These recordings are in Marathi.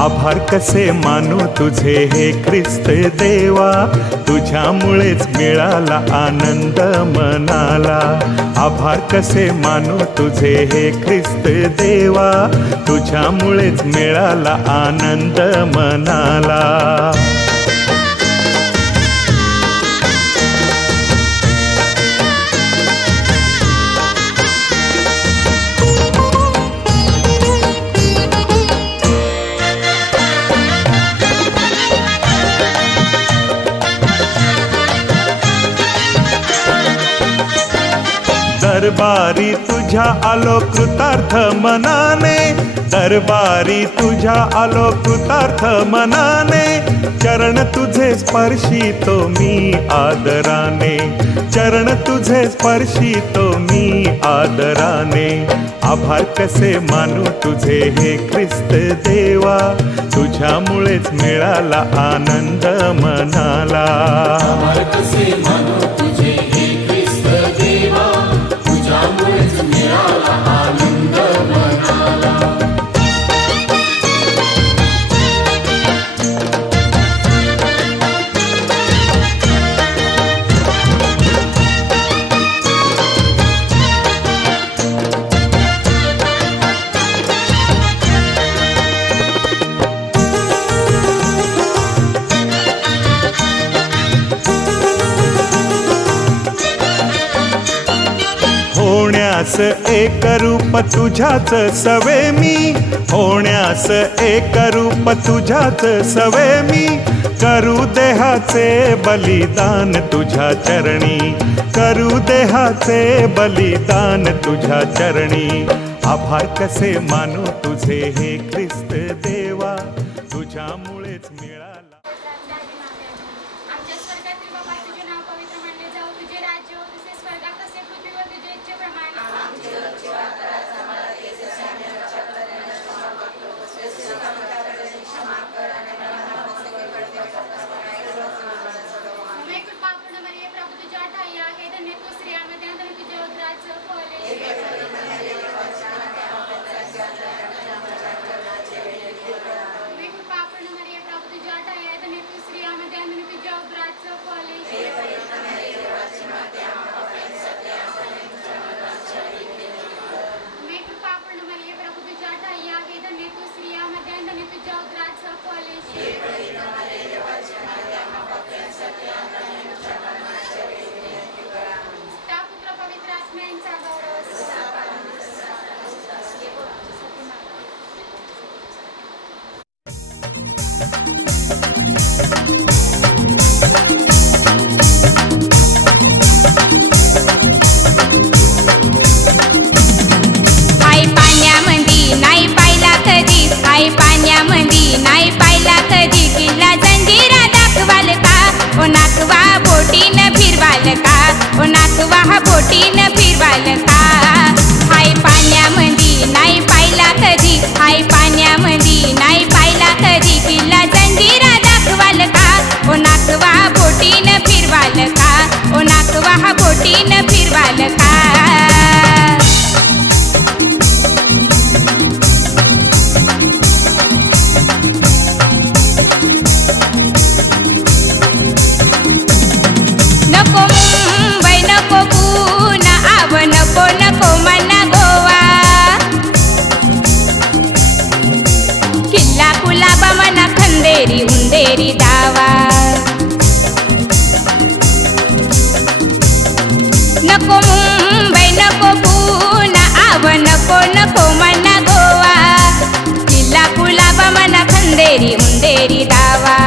आभार कसे मानू तुझे हे ख्रिस्त देवा, तुझ्यामुळेच मिळाला आनंद मनाला. आभार कसे मानू तुझे हे ख्रिस्त देवा, तुझ्यामुळेच मिळाला आनंद मनाला. दरबारी तुझ्या आलो कृतार्थ मनाने, दरबारी तुझ्या आलो कृतार्थ मनाने. चरण तुझे स्पर्शितो मी आदराने, चरण तुझे स्पर्शितो मी आदराने. आभार कसे मानू तुझे हे ख्रिस्त देवा, तुझ्यामुळेच मिळाला आनंद मनाला. आभार कसे मानू तुझे हे ख्रिस्त देवा, तुझ्यामुळेच मिळाला आनंद मनाला. होण्यास एक रूप तुझ्याच सवे मी, होण्यास एक रूप तुझ्याच सवे मी. करू देहाचे बलिदान तुझ्या चरणी, करू देहाचे बलिदान तुझ्या चरणी. आभार कसे मानू तुझे हे ख्रिस्त देवा, तुझ्यामुळेच मिळाला. आमच्या स्वर्गातील बाबा, तुझे नाव पवित्र मानले जाऊ, तुझे राज्य हो, तुझे स्वर्गात तसे पृथ्वीवर तुझे इच्छेप्रमाणे. मैं कृपा पूर्ण मरिये, प्रभु तुझ्या ठाई आहे, धन्य तू स्त्रियांमध्ये आणि धन्य तुझे उदराचे फळ आहे. मैं कृपा पूर्ण मरिये, प्रभु तुझ्या ठाई आहे, धन्य तू स्त्रियांमध्ये आणि धन्य तुझ्या उदराचे फळ आहे. मैं कृपा पूर्ण मरिये, प्रभु तुझ्या ठाई आहे, धन्य तू स्त्रियांमध्ये आणि धन्य तुझ्या उदराचे फळ आहे. त्या पुत्र पवित्र आत्म्यांचा गौरव हाय पाण्यामंदी नाही पाहिला कधी, हाय पाण्यामंदी नाही पाहिला कधी. किल्ला जंजिरा दाखवाल का, ओ नाकवा बोटीनं फिरवाल का, ओ नाकवा बोटीनं फिरवाल का. हाय पाण्यामंदी नाही पाहिला कधी, हाय पाण्यामंदी नाही पाहिला कधी. किल्ला जंजिरा दाखवाल का, ओ नाकवा बोटीनं फिरवाल का, ओ नाकवा बोटीनं फिरवाल का. नको मुंबई नको पुणा, आव नको नको मला गोवा. किल्ला कुलाबा मना खंदेरी उंदेरी दावा. नको मुंबई नको पुणा, आव नको नको मला गोवा. किल्ला कुलाबा मना खंदेरी उंदेरी दावा.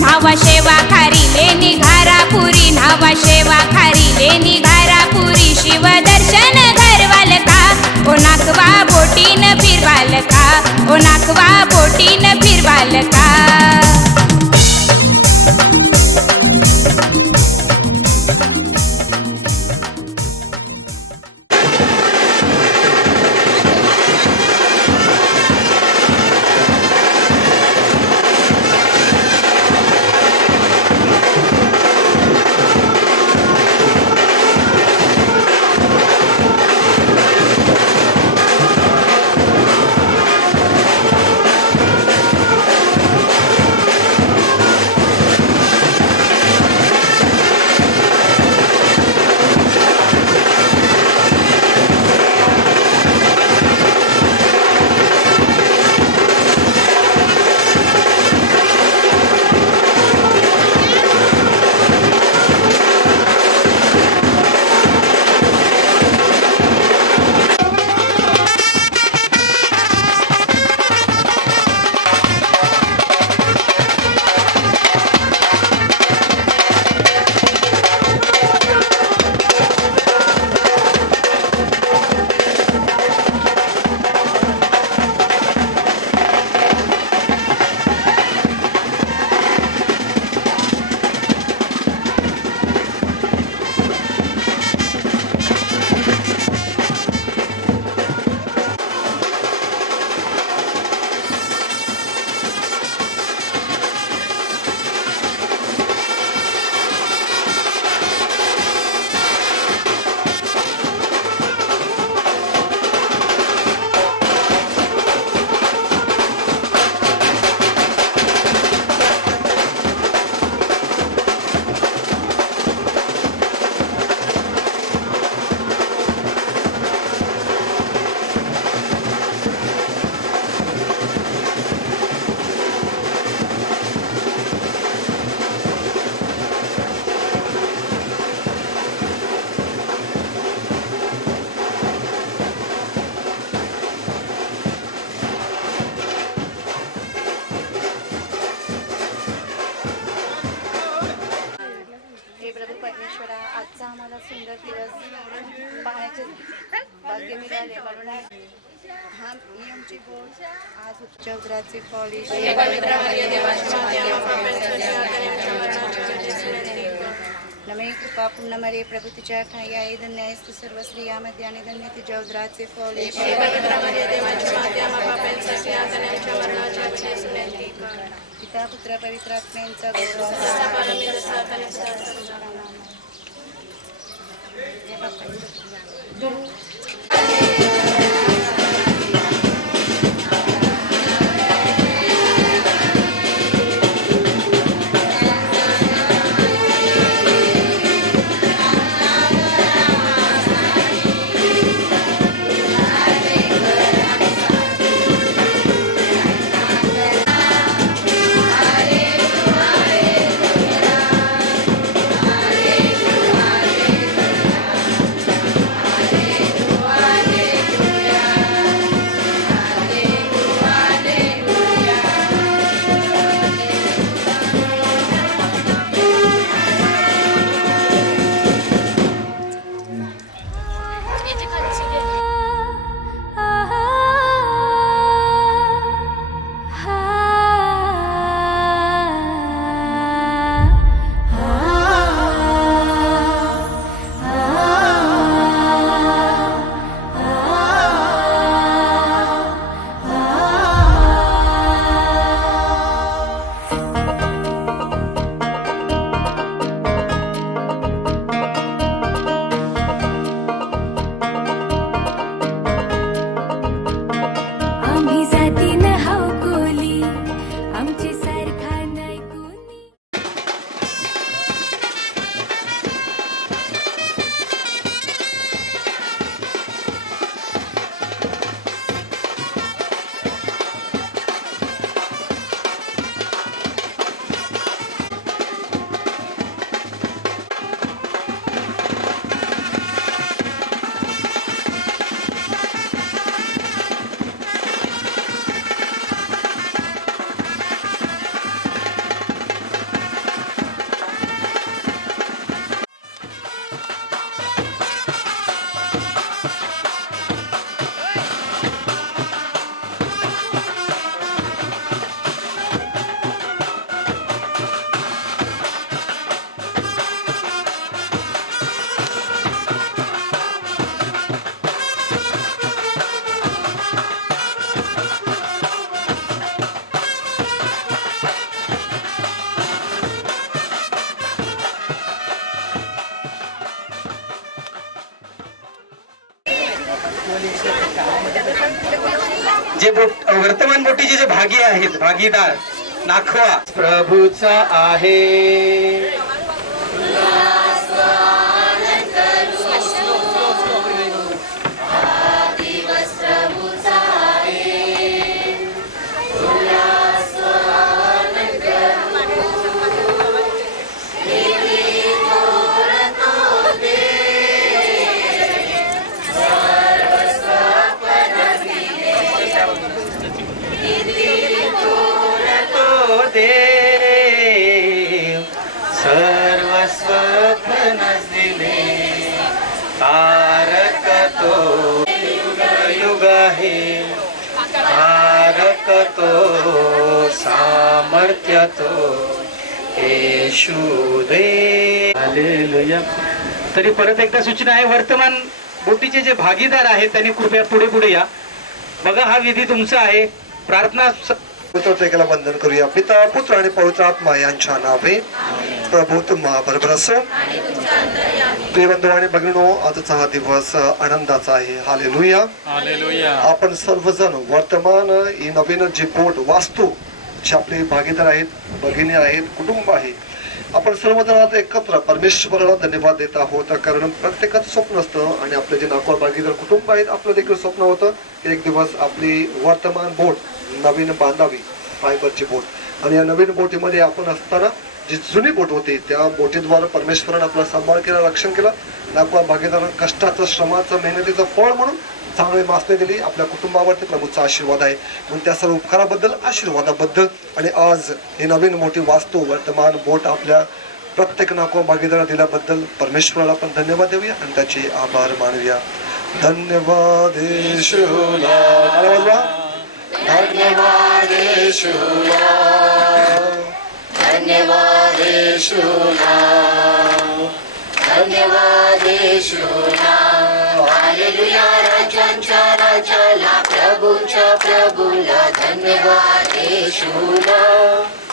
नावा शेवा खारिले निघारापुरी, नावा शेवा खारिले निघारापुरी. शिव दर्शन घरवाल का, ओ नाकवा बोटीनं फिरवाल का, ओ नाकवा बोटीनं फिरवाल का. कमी झाले म्हणून हा नियमची बोट आज उच्चौद्राचे पॉलिश नमे कृपा पूर्ण मरे प्रभू तुझ्या ठाई आहे धन्य आहेस तू सर्व स्त्रियामध्ये आणि धन्य तुझ्या उदराचे फळ पिता पुत्र पवित्र आत्म्यांचा आम्ही जातीनं हाव कोली आमची सारखा नाही कोणी. जे वर्तमान बोटीचे जे भागी आहेत भागीदार नाखवा प्रभूचा आहे देव सर्वस्व फणस दिले तारक तो युग आहे तारक तो सामर्थ्य तो येशू दे. हालेलुया. तरी परत एकदा सूचना आहे, वर्तमान बोटीचे जे भागीदार आहेत त्यांनी कृपया पुढे पुढे या. बघा हा विधी तुमचा आहे. प्रार्थना पुत्रतेला वंदन करूया. पिता पुत्र आणि पवित्र आत्मा यांच्या नावे. प्रभू तुम्हा बरोबर असो. प्रिय बंधू आणि भगिनींनो, आजचा हा दिवस आनंदाचा आहे. हालेलुया. आपण सर्वजण वर्तमान ही नवीन जी बोट वास्तू जे आपले भागीदार आहेत, भगिनी आहेत, कुटुंब आहे, आपण सर्वजण आज एकत्र परमेश्वराला धन्यवाद देत आहोत. कारण प्रत्येकाचं स्वप्न असतं आणि आपले जे नागपूर भागीदार कुटुंब आहेत आपलं देखील स्वप्न होतं की एक दिवस आपली वर्तमान बोट नवीन बांधावी, फायबरची बोट. आणि या नवीन बोटीमध्ये आपण असताना जी जुनी बोट होती त्या बोटीद्वारे परमेश्वरानं आपला सांभाळ केला, रक्षण केलं. नागपूर भागीदार कष्टाचं, श्रमाचं, मेहनतीचं फळ म्हणून चांगली मासने दिली. आपल्या कुटुंबावरती प्रभूचा आशीर्वाद आहे. म्हणून त्या सर्व उपकाराबद्दल, आशीर्वादाबद्दल आणि आज ही नवीन मोठी वास्तू वर्तमान बोट आपल्या प्रत्येक नागपूर भागीदाराला दिल्याबद्दल परमेश्वराला पण धन्यवाद देऊया आणि त्याचे आभार मानूया. धन्यवाद येशूला. मला वाजवा. धन्यवाद येशूला. धन्यवाद येशूला. धन्यवाद येशूला. हालेलुया. राजांच्या राजाला, प्रभूंच्या प्रभूला धन्यवाद येशूला.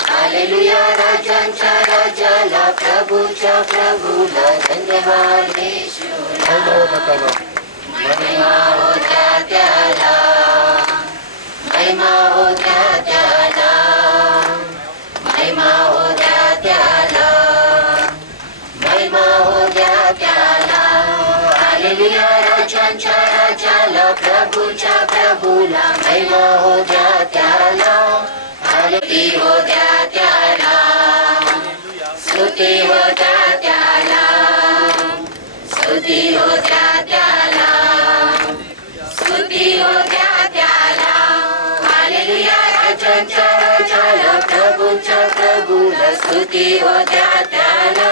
हालेलुया. राजांच्या राजाला, प्रभूंच्या प्रभूला धन्यवाद येशूला. महिमा होत्या त्याला, महिमा होत्या त्याला, महिमा होत्या त्याला, महिमा होत्या त्याला. हालेलुया. राजांच्या राजाला, प्रभूच्या प्रभूला महिमा होत्या त्याला. स्तुती होत्या त्याला, स्तुती होत्या त्याला, स्तुती होत्या त्याला, स्तुती होत्या त्याला. हालेलुया. राजांच्या राजाला, प्रभूच्या प्रभूला स्तुती होत्या त्याला.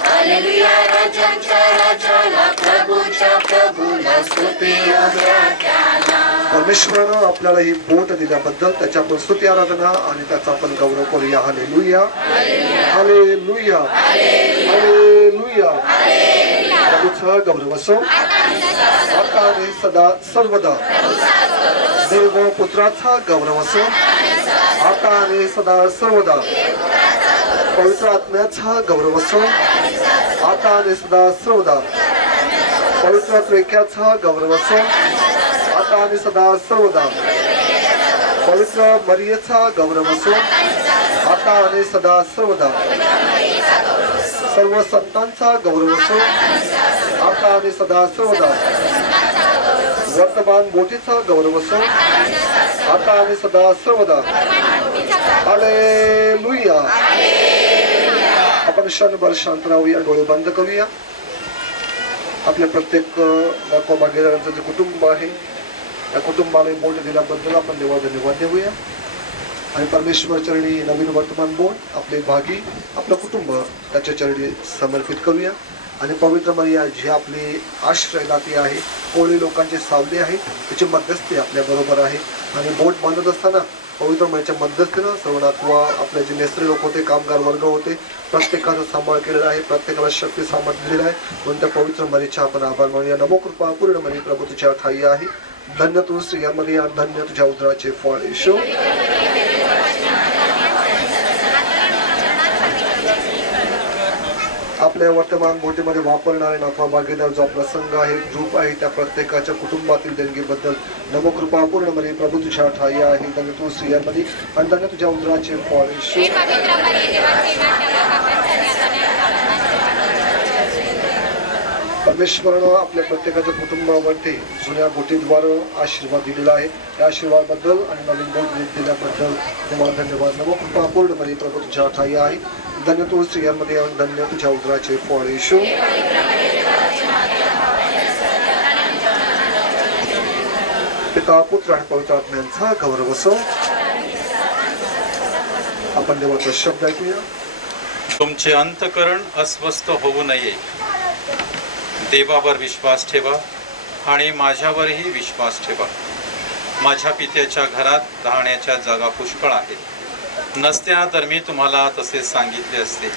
हालेलुया. राजांच्या राजाला, प्रभूच्या प्रभूला स्तुती होत्या त्याला. परमेश्वरानं आपल्याला ही बोट दिल्याबद्दल त्याची आपण स्तुती आराधना आणि त्याचा आपण गौरव करूया. हालेलुया. हालेलुया. हालेलुया. प्रभूचा गौरव असो आता आणि सदा सर्वदा. देव पुत्राचा गौरव असो आता आणि सदा सर्वदा. पवित्र आत्म्याचा गौरव असो आता आणि सदा सर्वदा. पवित्र त्रिक्याचा गौरव असो आता आणि सदा सर्वदा. पवित्र मरियेचा गौरव असो आता आणि सदा सर्वदा. सर्व संतांचा गौरव असो आता आणि सदा सर्वदा. वर्तमान बोटीचा गौरव असो आता आणि सदा सर्वदा. हालेलुया. आपण क्षणभर शांत राहूया, डोळे बंद करूया. आपल्या प्रत्येक भागीदारांचं जे कुटुंब आहे या कुटुंबाला बोट दिल्याबद्दल आपण देवाला धन्यवाद देऊया. आणि परमेश्वर चरणी नवीन वर्तमान बोट आपले भागी आपलं कुटुंब त्याच्या चरणी समर्पित करूया. आणि पवित्र मरिया जी आपली आश्रयदाती आहे, कोळी लोकांची सावली आहे, त्याची मध्यस्थी आपल्या बरोबर आहे. आणि बोट बांधत असताना पवित्र मरियाच्या मध्यस्थीनं सर्वनात्वा आपले जे नेसरी लोक होते, कामगार वर्ग होते, प्रत्येकाचा सांभाळ केलेला आहे, प्रत्येकाला शक्ती सामर्थ्य दिलेला आहे. म्हणून त्या पवित्र मरियाचे आपण आभार मानूया. नमो कृपा पूर्ण मरी प्रभू तुझ्या ठाई आहे. धन्य तू स्त्रियांमध्ये आणि धन्य तुझ्या उदराचे फळ येशू. आपल्या वर्तमान बोटीमध्ये वापरणारे नाथवा भागीदार जो आपला संघ आहे, ग्रुप आहे, त्या प्रत्येकाच्या कुटुंबातील देणगीबद्दल नमो कृपा पूर्ण मरी प्रभू तुझ्या ठाई आहे. धन्य तू स्त्रियांमध्ये आणि धन्य तुझ्या उदराचे फळ येशू. परमेश्वरानं आपल्या प्रत्येकाच्या कुटुंबावरती जुन्या बोटीद्वारे आशीर्वाद दिलेला आहे. त्या आशीर्वादाबद्दल आणि नवीन बोट दिल्याबद्दल तुम्हाला धन्यवाद. नमो कृपा पूर्ण मरी प्रभू तुझ्या ठाई आहे. धन्य तू स्त्रियांमध्ये आणि धन्य तुझ्या उदराचे फळ येशू. पिता पुत्र आणि पवित्र आत्म्यांचा गौरव असो. आपण देवाचा शब्द ऐकूया. तुमचे अंतःकरण अस्वस्थ होऊ नये. देवावर विश्वास ठेवा आणि माझ्यावरही विश्वास ठेवा. माझ्या पित्याच्या घरात राहण्याच्या जागा पुष्कळ आहेत. नसत्या तर मी तुम्हाला तसे सांगितले असते.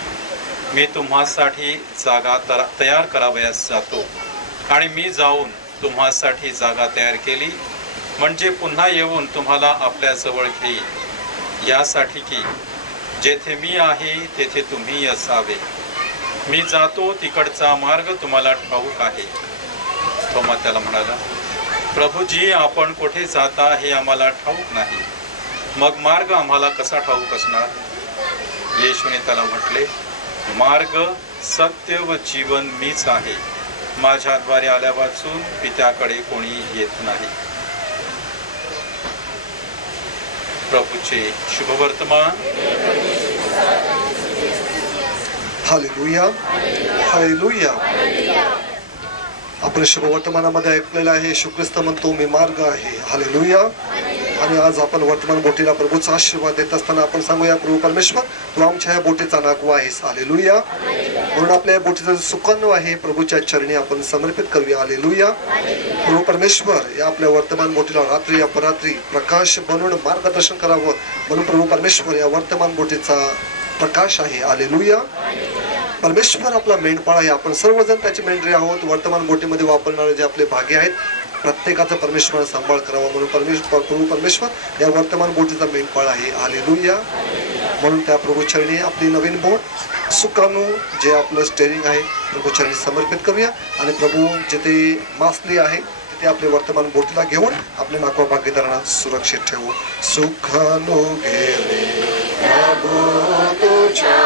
मी तुम्हासाठी जागा तयार करावयास जातो आणि मी जाऊन तुम्हासाठी जागा तयार केली, म्हणजे पुन्हा येऊन तुम्हाला आपल्याजवळ घेईल, यासाठी की जेथे मी आहे तेथे तुम्ही असावे. मी जातो तिकडचा मार्ग तुम्हाला ठाऊक आहे. तो त्याला म्हणाला, प्रभूजी, आपण कुठे जाता हे आम्हाला ठाऊक नाही, मग मार्ग आम्हाला कसा ठाऊक असणार? येशूने त्याला म्हटले, मार्ग, सत्य व जीवन मीच आहे. माझ्याद्वारे आल्या वाचून पित्याकडे कोणी येत नाही. प्रभूचे शुभवर्तमान. हालेलुया. हालेलुया. आपण शुभवर्तमानामध्ये ऐकलेलं आहे, येशू ख्रिस्त म्हणतो मी मार्ग आहे. हालेलुया. आणि आज आपण वर्तमान बोटीला प्रभूचा आशीर्वाद देत असताना आपण सांगूया, प्रभू परमेश्वर तू आमच्या या बोटीचा नागवा आहेस. हालेलुया. म्हणून आपल्या या बोटीचं सुकन्व आहे प्रभूच्या चरणी आपण समर्पित करूया. हालेलुया. प्रभू परमेश्वर या आपल्या वर्तमान बोटीला रात्री अपरात्री प्रकाश बनवून मार्गदर्शन करावं, म्हणून प्रभू परमेश्वर या वर्तमान बोटीचा प्रकाश आहे. हालेलुया. परमेश्वर आपला मेंढपाळ आहे. आपण सर्वजण त्याची मेंढरे आहोत. वर्तमान बोटीमध्ये वापरणारे जे आपले भागे आहेत प्रत्येकाचा परमेश्वर सांभाळ करावा, म्हणून प्रभू परमेश्वर या वर्तमान बोटीचा मेंढपाळ आहे. हालेलुया. म्हणून त्या प्रभू चरणी आपली नवीन बोट सुकानू जे आपलं स्टेरिंग आहे प्रभू चरणी समर्पित करूया आणि प्रभू जिथे मासली आहे तिथे आपले वर्तमान बोटीला घेऊन आपल्या नागवा भागीदारांना सुरक्षित ठेवू. सुखानू घे प्रभू तुझ्या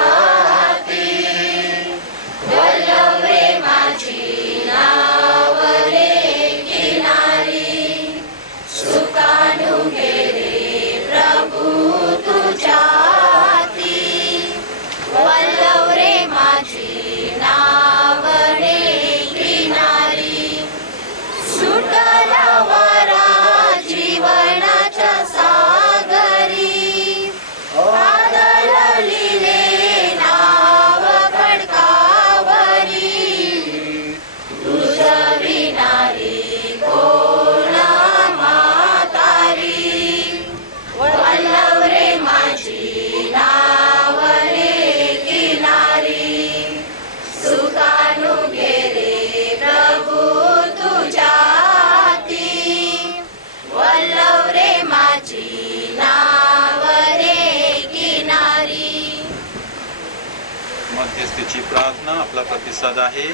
मध्यस्थीची प्रार्थना आपला प्रतिसाद आहे.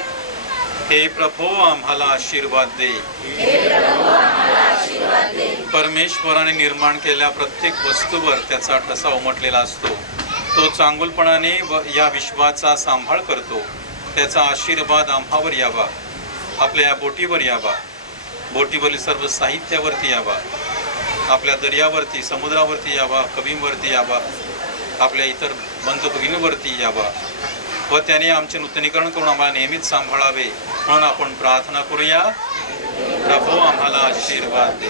हे प्रभू आम्हाला आशीर्वाद दे. परमेश्वराने निर्माण केलेल्या प्रत्येक वस्तूवर त्याचा ठसा उमटलेला असतो. तो चांगुलपणाने या विश्वाचा सांभाळ करतो. त्याचा आशीर्वाद आम्हावर यावा, आपल्या या बोटीवर यावा, बोटीवरील सर्व साहित्यावरती यावा, आपल्या दर्यावरती समुद्रावरती यावा, कवींवरती यावा, आपल्या इतर बंधू भगिनीवरती यावा व त्याने आमचे नूतनीकरण करून आम्हाला नेहमीच सांभाळावे, म्हणून आपण प्रार्थना करूया. प्रभू आम्हाला आशीर्वाद दे.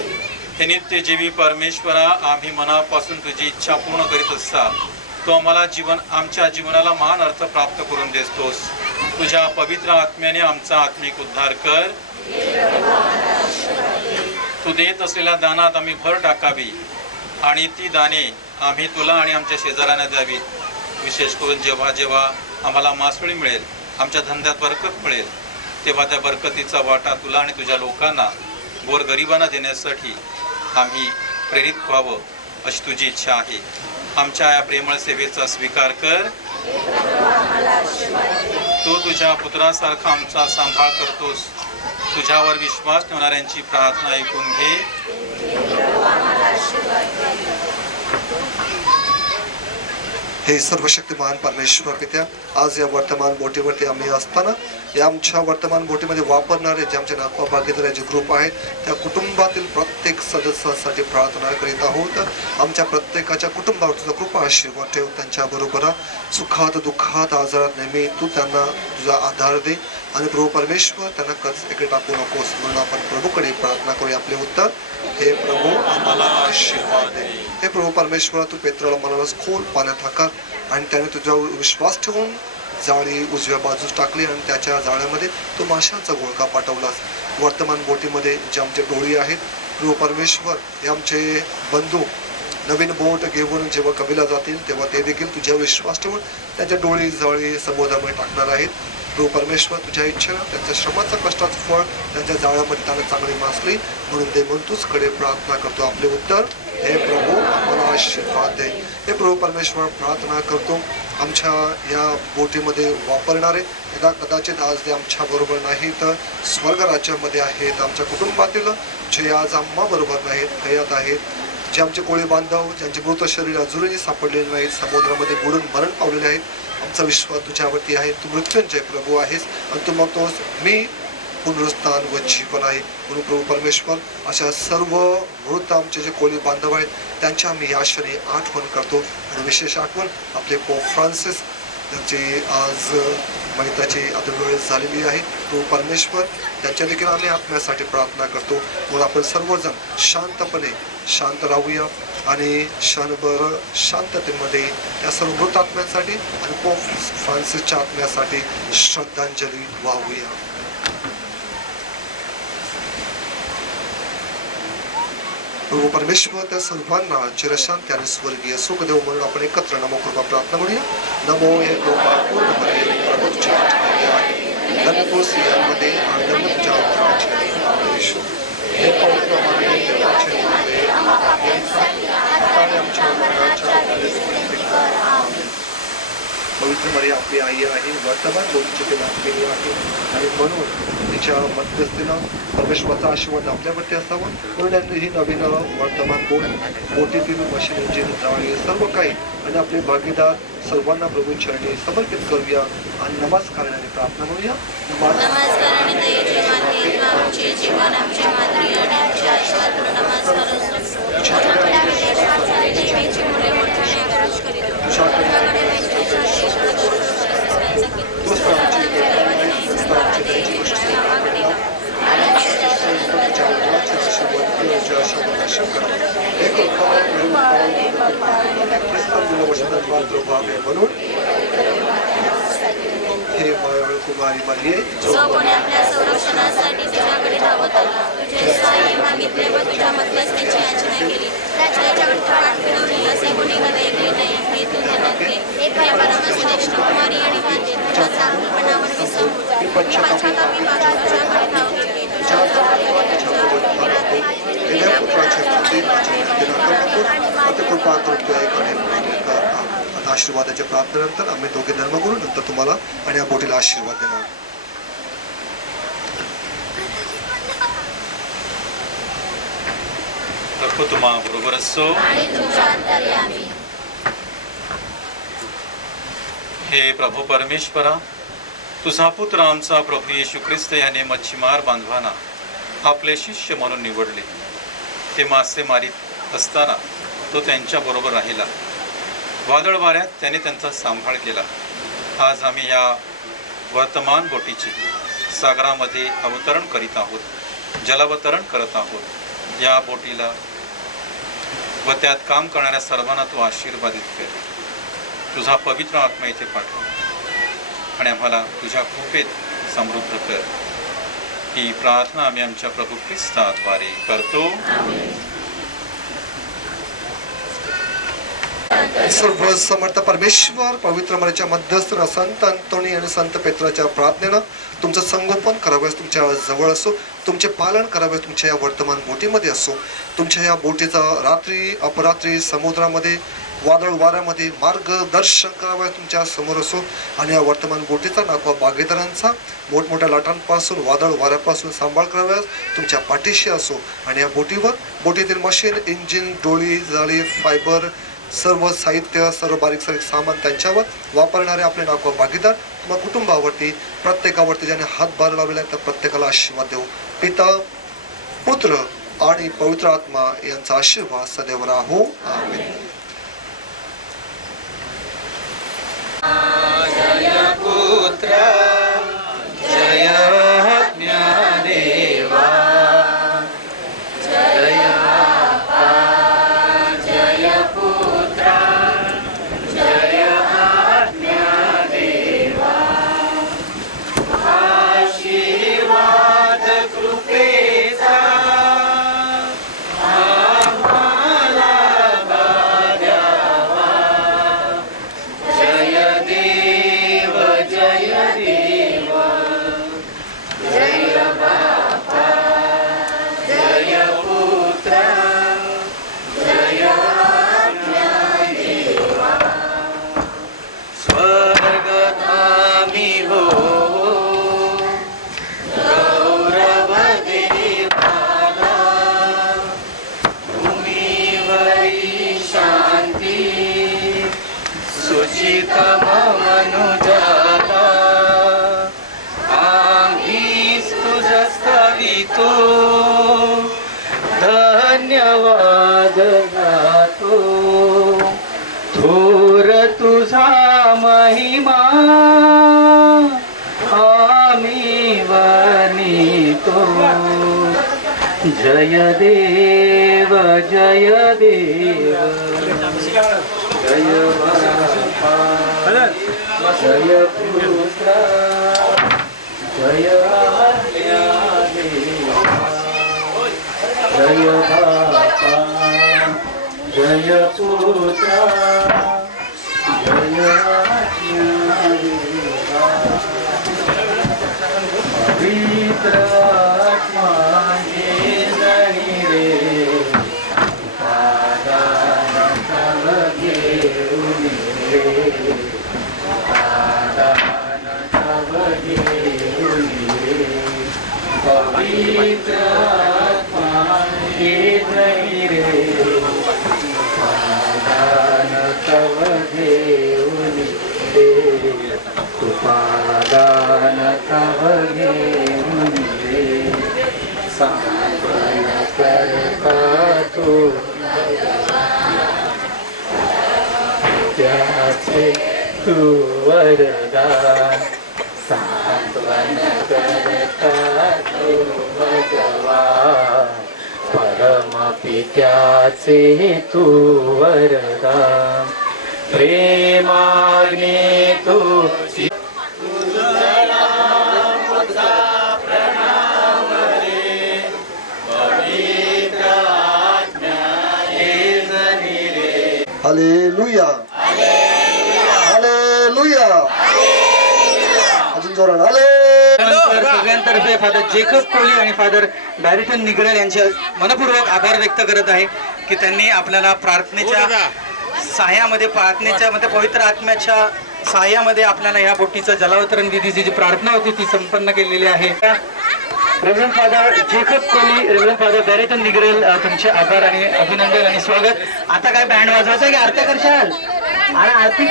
हे नित्यजीवी परमेश्वरा, आम्ही मनापासून तुझी इच्छा पूर्ण करीत असता तो आम्हाला आमच्या जीवनाला महान अर्थ प्राप्त करून देतोस. तुझ्या पवित्र आत्म्याने आमचा आत्मिक उद्धार कर. तू देत असलेल्या दानात आम्ही भर टाकावी आणि ती दाने आम्ही तुला आणि आमच्या शेजाऱ्यांना द्यावी. विशेष करून जेव्हा जेव्हा आम्हाला मासळी मिळेल, आमच्या धंद्यात बरकत मिळेल, तेव्हा त्या बरकतीचा वाटा तुला आणि तुझ्या लोकांना, गोरगरिबांना देण्यासाठी आम्ही प्रेरित व्हावं अशी तुझी इच्छा आहे. आमच्या या प्रेमळ सेवेचा स्वीकार कर. तू तुझ्या पुत्रासारखा आमचा सांभाळ करतोस. तुझ्यावर विश्वास ठेवणाऱ्यांची प्रार्थना ऐकून घे. हे सर्वशक्तिमान परमेश्वर पित्या, आज या वर्तमान बोटीवरती आम्ही असताना या आमच्या वर्तमान बोटीमध्ये वापरणारे जे आमचे नागवा भागीदार जे ग्रुप आहेत त्या कुटुंबातील प्रत्येक सदस्यासाठी प्रार्थना करीत आहोत. आमच्या प्रत्येकाच्या कुटुंबावर तुझा कृपा आशीर्वाद ठेव. त्यांच्याबरोबर सुखात दुःखात आजारात नेहमी तू त्यांना तुझा आधार दे आणि प्रभू परमेश्वर त्यांना कच एके टाकू नकोस, म्हणून आपण प्रभूकडे प्रार्थना करूया. आपले उत्तर, हे प्रभू आम्हाला आशीर्वाद दे. हे प्रभू परमेश्वर, तू पेत्राला मनालाच खोल पाण्यात हाकार आणि त्याने तुझ्यावर विश्वास ठेवून जाळी उजव्या बाजूस टाकली आणि त्याच्या जाळ्यामध्ये तो माशांचा घोळका पाठवलास. वर्तमान बोटीमध्ये जे आमचे डोळी आहेत प्रभू परमेश्वर, हे आमचे बंधू नवीन बोट घेऊन जेव्हा कबीला जातील तेव्हा ते देखील तुझ्या विश्वास ठेवून त्यांच्या डोळी जाळी समुद्रामध्ये टाकणार आहेत. प्रभू परमेश्वर, तुझ्या इच्छेनं त्यांच्या श्रमाचं कष्टाचं फळ त्यांच्या जाळ्यामध्ये त्यांना चांगली मासली म्हणून ते म्हणून तूचकडे प्रार्थना करतो. आपले उत्तर, हे प्रभू आम्हाला आशीर्वाद दे. हे प्रभू परमेश्वर, प्रार्थना करतो आमच्या या बोटीमध्ये वापरणारे यदा कदाचित आज ते आमच्या बरोबर नाहीत, स्वर्ग राज्यामध्ये आहेत. आमच्या कुटुंबातील जे आज आम्हाबरोबर नाहीत, हयात आहेत, जे आमचे कोळी बांधव ज्यांचे मृत शरीर अजूनही सापडलेले नाहीत, समुद्रामध्ये बुडून मरण पावलेले आहेत, आमचा विश्वास तुझ्यावरती आहे. तू मृत्युंजय प्रभू आहेस आणि तू म्हणतोस मी पुनरुत्थान व जीवन आहे. म्हणून प्रभू परमेश्वर, अशा सर्व मृत आमचे जे कोळी बांधव आहेत त्यांच्या आम्ही या क्षणी आठवण करतो आणि विशेष आठवण आपले पोप फ्रान्सिस त्यांची आज मैताची आता वेळ झालेली आहे. तो परमेश्वर त्यांच्या देखील आम्ही आत्म्यासाठी प्रार्थना करतो. म्हणून आपण सर्वजण शांतपणे शांत राहूया आणि क्षणभर शांततेमध्ये त्या सर्व मृत आत्म्यांसाठी आणि पोप फ्रान्सिसच्या आत्म्यासाठी श्रद्धांजली वाहूया. प्रभू परमेश्वर त्या सर्वांना चिरशांती आणि स्वर्गीय सुख देव म्हणून आपण एकत्र नमो कृपा प्रार्थना करूया. नमो हे कृपा पूर्ण मरे प्रभू तुझ्या ठाई आहे, धन्य तो स्त्रियांमध्ये आणि धन्य तुझ्या उदराचे फळ येशू. हे पवित्र मरे देवाचे मुले आणि आमच्या मरणाच्या वेळेस विनंती कर. आमेन. पवित्र मरी आपली आई आहे, वर्तमान बोलीची ती लागलेली आहे आणि म्हणून तिच्या मध्यस्थीनं परमेश्वराचा आशीर्वाद आपल्यावरती असावा. म्हणून ही नवीन वर्तमान बोटीतील मशीन इंजिन जाळी सर्व काही आणि आपले भागीदार सर्वांना प्रभू चरणी समर्पित करूया आणि नमस्कार आणि प्रार्थना म्हणूया. म्हणून हे कुमारी मालिये जो कोणी आपल्या संरक्षणासाठी तुझ्याकडे धावत आला, तुझे सहाय्य मागितले व तुझ्या मध्यस्थीची याचना केली, त्याच्याकडे पाठ फिरवली असे कोणी कधी ऐकले नाही. हे तू ध्यानात घे. हे परमश्रेष्ठ कुमारी आणि भांजे, तुझ्या चांगुलपणावर मी समजू. मी पश्चातापी मागून तुझ्याकडे धाव घेतली. तुझ्या कृपा आशीर्वादाच्या प्रार्थनेनंतर आम्ही दोघे धर्म करू. नंतर तुम्हाला आणि या बोटीला आशीर्वाद देणार. प्रभू तुम्हा बरोबर असो. हे प्रभू परमेश्वरा, तुझा पुत्र आमचा प्रभू येशू ख्रिस्त याने मच्छीमार बांधवांना आपले शिष्य म्हणून निवडले. ते मासे मारीत असताना तो त्यांच्या बरोबर राहिला. वादळ वाऱ्यात त्याने त्यांचा सांभाळ केला. आज आम्ही या वर्तमान बोटीचे सागरामध्ये अवतरण करीत आहोत, जलावतरण करत आहोत. या बोटीला व त्यात काम करणाऱ्या सर्वांना तू आशीर्वादित कर. तुझा पवित्र आत्मा इथे पाठव आणि आम्हाला तुझ्या कृपेत समृद्ध कर. ही प्रार्थना आम्ही आमच्या प्रभू ख्रिस्ताद्वारे करतो. सर्व समर्थ परमेश्वर पवित्र मरेच्या मध्यस्थीनं संत अंतोनी आणि संत पेत्राच्या प्रार्थनेनं तुमचं संगोपन करावयास तुमच्या जवळ असो, तुमचे पालन करावयास तुमच्या या वर्तमान बोटीमध्ये असो. तुमच्या या बोटीचा रात्री अपरात्री समुद्रामध्ये वादळ वाऱ्यामध्ये मार्गदर्शन करावयास तुमच्या समोर असो आणि या वर्तमान बोटीचा नाकवा बागेदारांचा मोठमोठ्या लाटांपासून वादळ वाऱ्यापासून सांभाळ करावयास तुमच्या पाठीशी असो. आणि या बोटीतील मशीन इंजिन डोळी जाळी फायबर सर्व साहित्य सर्व बारीक सारीक सामान त्यांच्यावर वापरणारे आपले नाकवा भागीदार किंवा कुटुंबावरती प्रत्येकावरती ज्याने हातभार लावलेला आहे त्या प्रत्येकाला आशीर्वाद देऊ. पिता पुत्र आणि पवित्र आत्मा यांचा आशीर्वाद सदैव राहो. आमेन. जय पुत्र जय ज्ञानदेवा जय आपा जय पुत्र जय ज्ञानदेवा. आशीर्वाद कृपेचा आम्हाला द्यावा. जय देव जय देव जय बापा जय पुत्र जय ज्ञानदेवा. स्वर्गधामी हो गौरव देवाला, भूमीवरी शांती सुचितम मनुजाला. आम्ही तुझं स्तवितो धन्यवाद गातो. थोर तुझा महिमा आम्ही वनितो जय देव जय देव जय बापा जय पुत्र जय आज्ञा देवा जय बापा जय पुत्र जय आज्ञा देवा पवित्र आत्मा ये जनी रे पादान तव घेऊन रे पादान तव घेऊन रे पवित्र आत्मा ये जनी रे पादान तव घेऊन रे पादान तव घेऊन रे सांत्वन करता तू त्याचे तू वरदान सांत्वन करता तू भगवान परमपित्याचे तू वरदान प्रेमाग्ने तू हालेलुया हालेलुया अजून जोरात सगळ्यांतर्फे फादर जेकब कोहली आणि फादर बॅरिटन निगडल यांचे मनपूर्वक आभार व्यक्त करत आहे की त्यांनी आपल्याला प्रार्थनेच्या सहाय्यामध्ये पवित्र आत्म्याच्या सहाय्यामध्ये आपल्याला या बोटीचं जलावतरण विधीची जी प्रार्थना होती ती संपन्न केलेली आहे. Reverend father Jacob Kohli, reverend father बॅरिटन निगरेल, तुमचे आभार आणि अभिनंदन आणि स्वागत. आता काय बँड वाजवायचं की आरत्या करशाल आणि आरती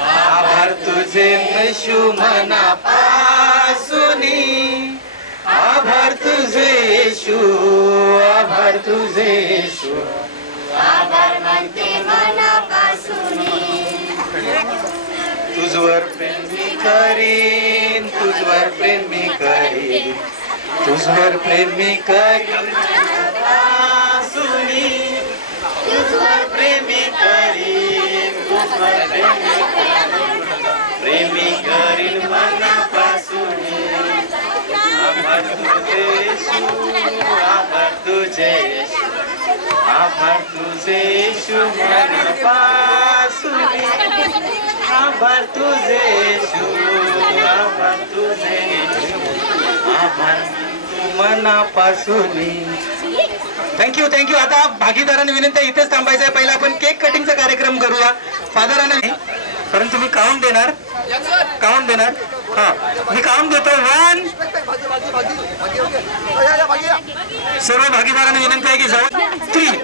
आभार तुझे येशू मनापासून आभार तुझे येशू आभार तुझे येशू आभार मानते मनापासून तुझवर प्रेम मी करीन तुझवर प्रेम मी करीन तुझवर प्रेम मी करीन मनापासून तुझवर प्रेम मी करीन तुझवर प्रेम मी करीन मनापासून आभार तुझे येशू आभार तुझे आभार तुझे येशू मनापासून आभार तुझे येशू आभार तुझे येशू आभार मनापासून. Thank you thank you. आता भागीदारांनी विनंती आहे इथेच थांबायचं आहे. पहिला आपण केक कटिंगचा कार्यक्रम करूया. फादरांना नाही कारण तुम्ही काउंट देणार हा मी काउंट देतो 1. सर्व भागीदारांना विनंती आहे की जाऊ 3.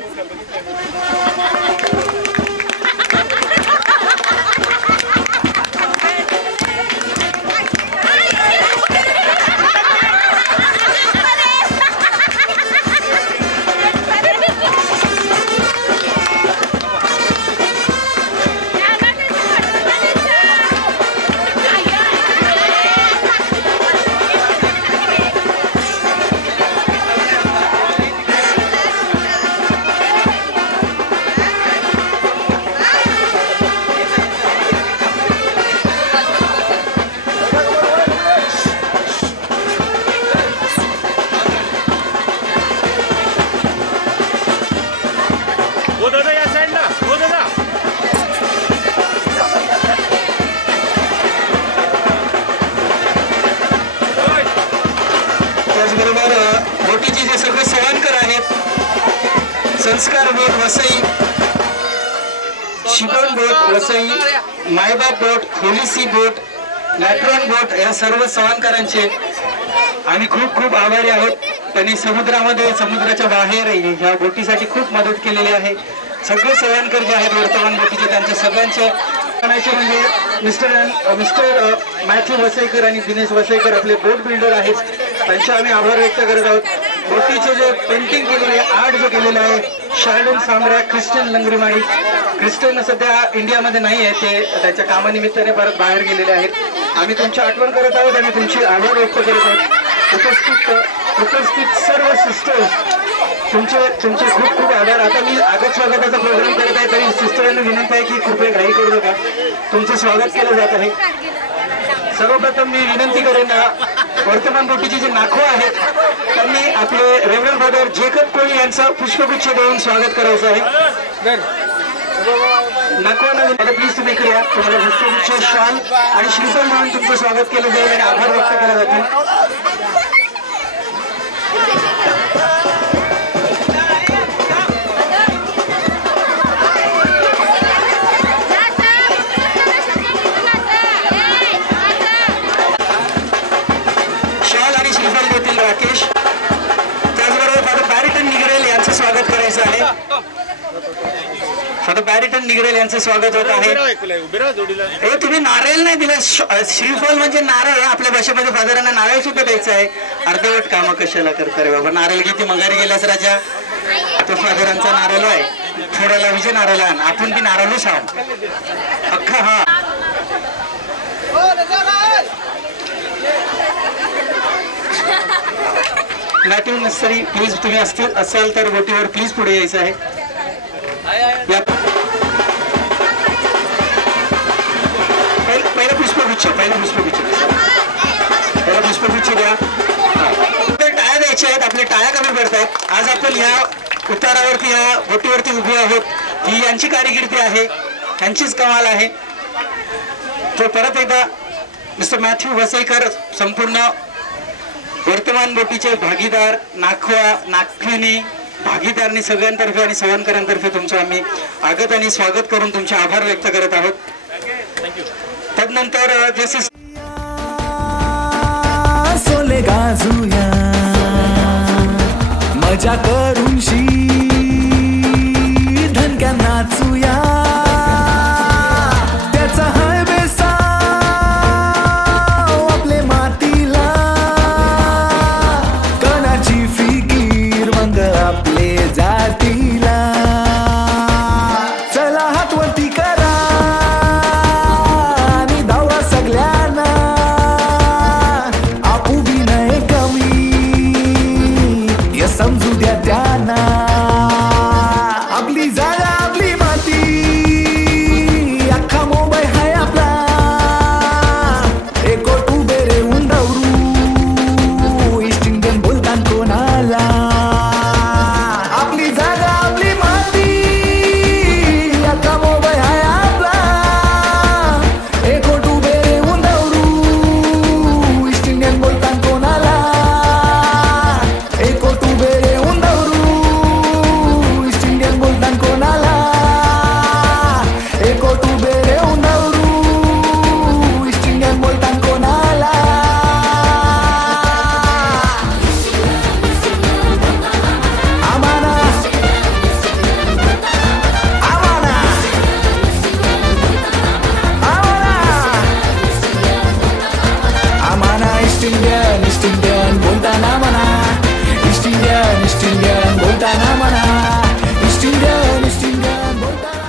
त्याचबरोबर बोटीचे जे सगळे सेवांकर आहेत संस्कार बोट वसई, शिकवण बोट वसई, मायबाप बोट, होलीसी बोट, लॅट्रॉन बोट या सर्व सेवांकरांचे आम्ही खूप खूप आभारी आहोत. त्यांनी समुद्राच्या बाहेर ह्या बोटीसाठी खूप मदत केलेली आहे. सगळे सेवांकर जे आहेत वर्तमान बोटीचे त्यांच्या सगळ्यांचे म्हणजे मिस्टर मॅथ्यू वसईकर आणि दिनेश वसईकर आपले बोट बिल्डर आहेत त्यांचे आम्ही आभार व्यक्त करत आहोत. बोटीचे जे पेंटिंग केलेले आर्ट जो केलेला आहे शार्डन सांबऱ्या, क्रिस्टन लंगरीमाळी. क्रिस्टन सध्या इंडियामध्ये नाही आहे, ते त्यांच्या कामानिमित्ताने परत बाहेर गेलेले आहेत. आम्ही तुमची आठवण करत आहोत आणि तुमची आभार व्यक्त करत आहोत. उपस्थित सर्व सिस्टर्स तुमचे खूप खूप आभार. आता मी आगत स्वागताचा प्रोग्राम करत आहे, तरी सिस्टरांना विनंती आहे की कृपया घाई करू नका, तुमचं स्वागत केलं जात आहे. सर्वप्रथम मी विनंती करेन, वर्तमान बोटीचे जे नाखो आहेत त्यांनी आपले रेव्हरंड फादर जेकब कोळी यांचं पुष्पगुच्छ देऊन स्वागत करायचं आहे. नाखवांना प्लीज तुम्ही इकडे या. तुम्हाला पुष्पगुच्छ, शॉल आणि श्रीफल म्हणून तुमचं स्वागत केलं जाईल आणि आभार व्यक्त केले जातील. राकेश, त्याचबरोबर फादर बॅरिटन निगरेल यांचं स्वागत करायचं आहे. फादर बॅरिटन निगरेल यांचं स्वागत होत आहे. हे तुम्ही नारळ नाही दिला, श्रीफल म्हणजे नारळ. आपल्या भाषेमध्ये फादरांना नारळ सुद्धा द्यायचं आहे. अर्धवट कामं कशाला करता रे बाबा. नारळ किती मगारी गेलास राजा, तो फादरांचा नारळ आहे. थोड्याला विजय नारळ आण, आपण बी नारळच आहोत अख्खा. हा नॅटिव्ह नर्सरी प्लीज, तुम्ही असाल तर बोटीवर प्लीज पुढे यायचं आहे. पहिला पुष्पगुच्छ द्या. टाळ्या द्यायच्या आहेत, आपल्या टाळ्या कमी पडत आहेत. आज आपण या उतारावरती, या बोटीवरती उभी आहोत. ही यांची कारिगिरी आहे, यांचीच कमाल आहे. तो परत एकदा मिस्टर मॅथ्यू वसईकर, संपूर्ण वर्तमान बोटीचे भागीदार, नाखवा, नाखविनी भागीदारांनी सगळ्यांतर्फे आणि सवनकरांतर्फे तुमचं आम्ही आगत आणि स्वागत करून तुमचे आभार व्यक्त करत आहोत. तदनंतर जसे सोले गाजूया, मजा करून धनक्या नाचूया. त्याचा हाय बेसा आपले मातीला, कणाची फिकीर मग आपले जातीला. चला हातवरती करा आणि धावा सगळ्यांना. आपू बी नाही कमी या समजू द्या त्यांना. आपली जागा आपली माती, अख्खा मुंबई हाय आपला. एको तू बेरे उंदवरू, ईस्ट इंडियन बोलतान कोणाला. आपली जागा आपली माती, अख्खा मुंबई हाय आपला. एको तू बेरे उंदवरू, ईस्ट इंडियन बोलतान कोणाला. एको तू बेरे उंदवरू, ईस्ट इंडियन बोलतान कोणाला. एको तू बेरे उंदवरू, ईस्ट इंडियन बोलतान कोणाला. आम्हाला आम्हाला आम्हाला ईस्ट इंडियन बोलताना म्हणा. ईस्ट इंडियन बोलताना म्हणा. ईस्ट इंडियन बोलताना.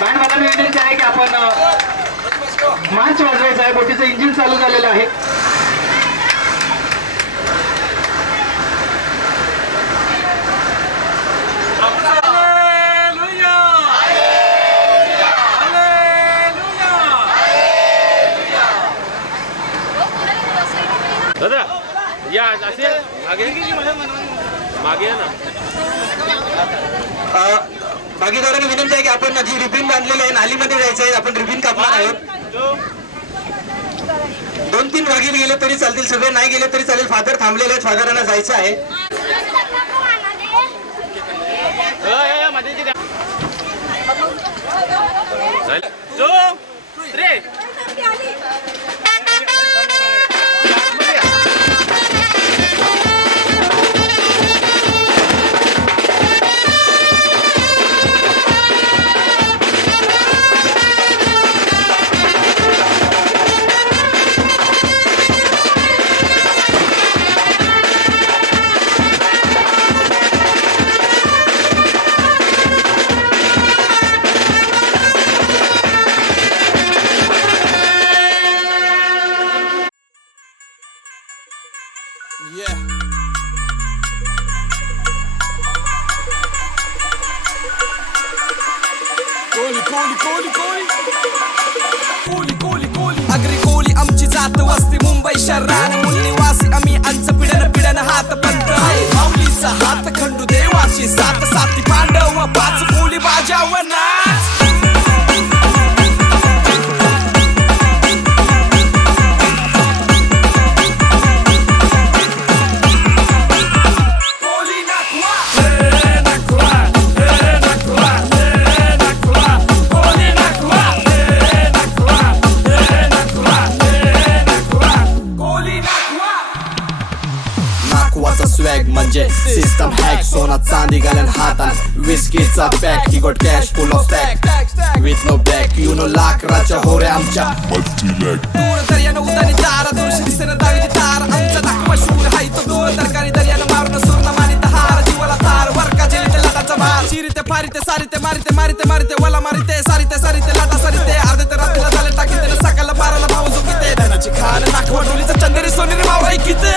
बँड मला विनंती आहे की आपण मार्च वाजवायचा आहे. बोटीचं इंजिन चालू झालेलं आहे. दादा या असे मागे ना. भागीदारांनी विनंती आहे की आपण जी रिबिन बांधलेली आहे नालीमध्ये जायचं आहे. आपण रिबिन कापणार आहोत. 2-3 भागी गेले तरी चालतील, सगळे नाही गेले तरी चालेल. फादर थांबलेले आहेत, फादरांना जायचं आहे. अग्री कोली आमची जात वस्ती मुंबई शहरात मूल निवासी आम्ही आमचं पिढ्यान पिढ्यान हात पंत माऊलीचा हात खंडू देवाची सात साती पांडव 5 कोली बाजाव नाच स्वॅग म्हणजे सिस्टम हॅक सोना चांदी घालन हातात विस्कीचा पॅक ही goat cash full of stack with no back you know लाकराच्या होऱ्या आमच्या दूर दर्यानं उदानी तारा दूरशी दिसेन दावी तार आमच्या नाकवा शूर हाय तो दूर तरकारी दर्यानं मारून सुर्ण मानित हार जीवाला तार वरका जेलीते लाटाचा भार चिरिते फारिते सारिते मारिते मारिते मारिते वला मारिते सारिते सारिते लाटा सारिते अर्धे तर रात्रीला झाले टाकीते सकाळला बाराला भाऊ झोकीते धनाची खान नाकवा डोलीचं चंदेरी सोनेरी मावळा ऐकिते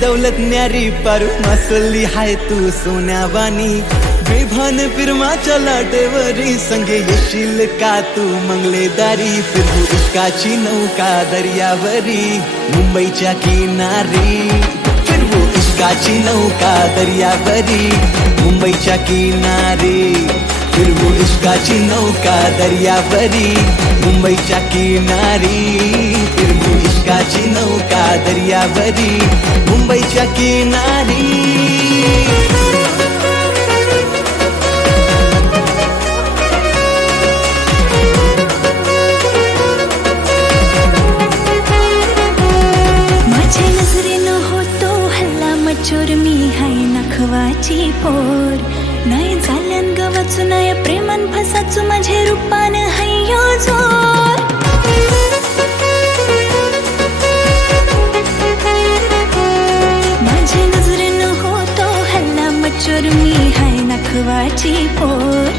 दौलत न्यारी पारू मसली हाय तू सोन्यावानी बेभान फिरमाच्या लाटेवरी संगे येशील का तू मंगलेदारी फिरू इश्काची नौका दर्यावरी मुंबईच्या किनारी फिरवू इश्काची नौका दर्यावरी मुंबईच्या किनारी फिरवू इश्काची नौका दर्यावरी मुंबईच्या किनारी फिरवू इश्काची नौका दर्यावरी मुंबईच्या किनारी माझ्या नजरेनं होतो हल्ला मचोर मी हाय नखवाची पोर नाही झाल्यान गवाचू नाही प्रेमान फसाचू माझे रूपान हय्यो जोर माझ्या नजरेनं होतो हल्ला मचोर मी हाय नखवाची पोर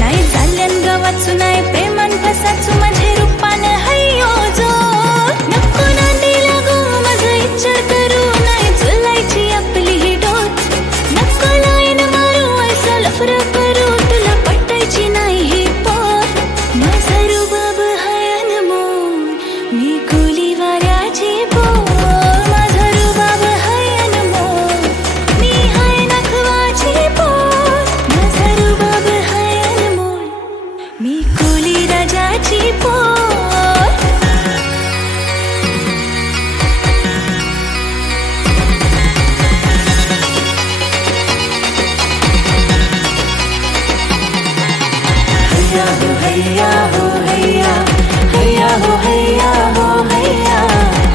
नाही झाल्यान गवाचू नाही प्रेमान फसाचू माझे रूपान हय्यो जोर नको नांदी लागू माझा विचार करू नाही चलायची आपली ही डोच नको लाईन मारू ऐसा लफरा करू तुला पटायची नाही ही पोर माझा रुबाब हाय अनमोल मी कोली वाऱ्याची पोर माझा रुबाब हाय अनमोल मी हाय नखवाची पोर माझा रुबाब हाय अनमोल मी कोली राजाची पोर हैया हो हैया हैया हो हैया हो हैया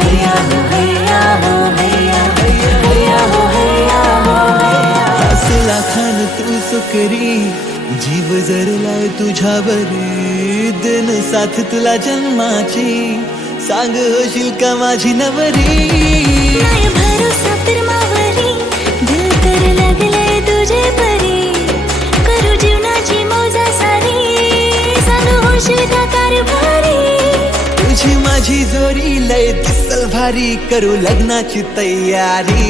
हैया हो हैया हो हैया हैया हो हैया हो हैया असला खान तू सुकरी जीव जरलाय तुझ्यावरी दिन साथ तुला जन्माची सांग होशील का माझी नवरी नाही भरोसा फिरमावरी दिल तर लागलंय तुझे परी करू जीवनाची मौजा सारी सांग होशील का कारभारी तुझी माझी जोरी लय दिसल भारी करू लग्नाची तयारी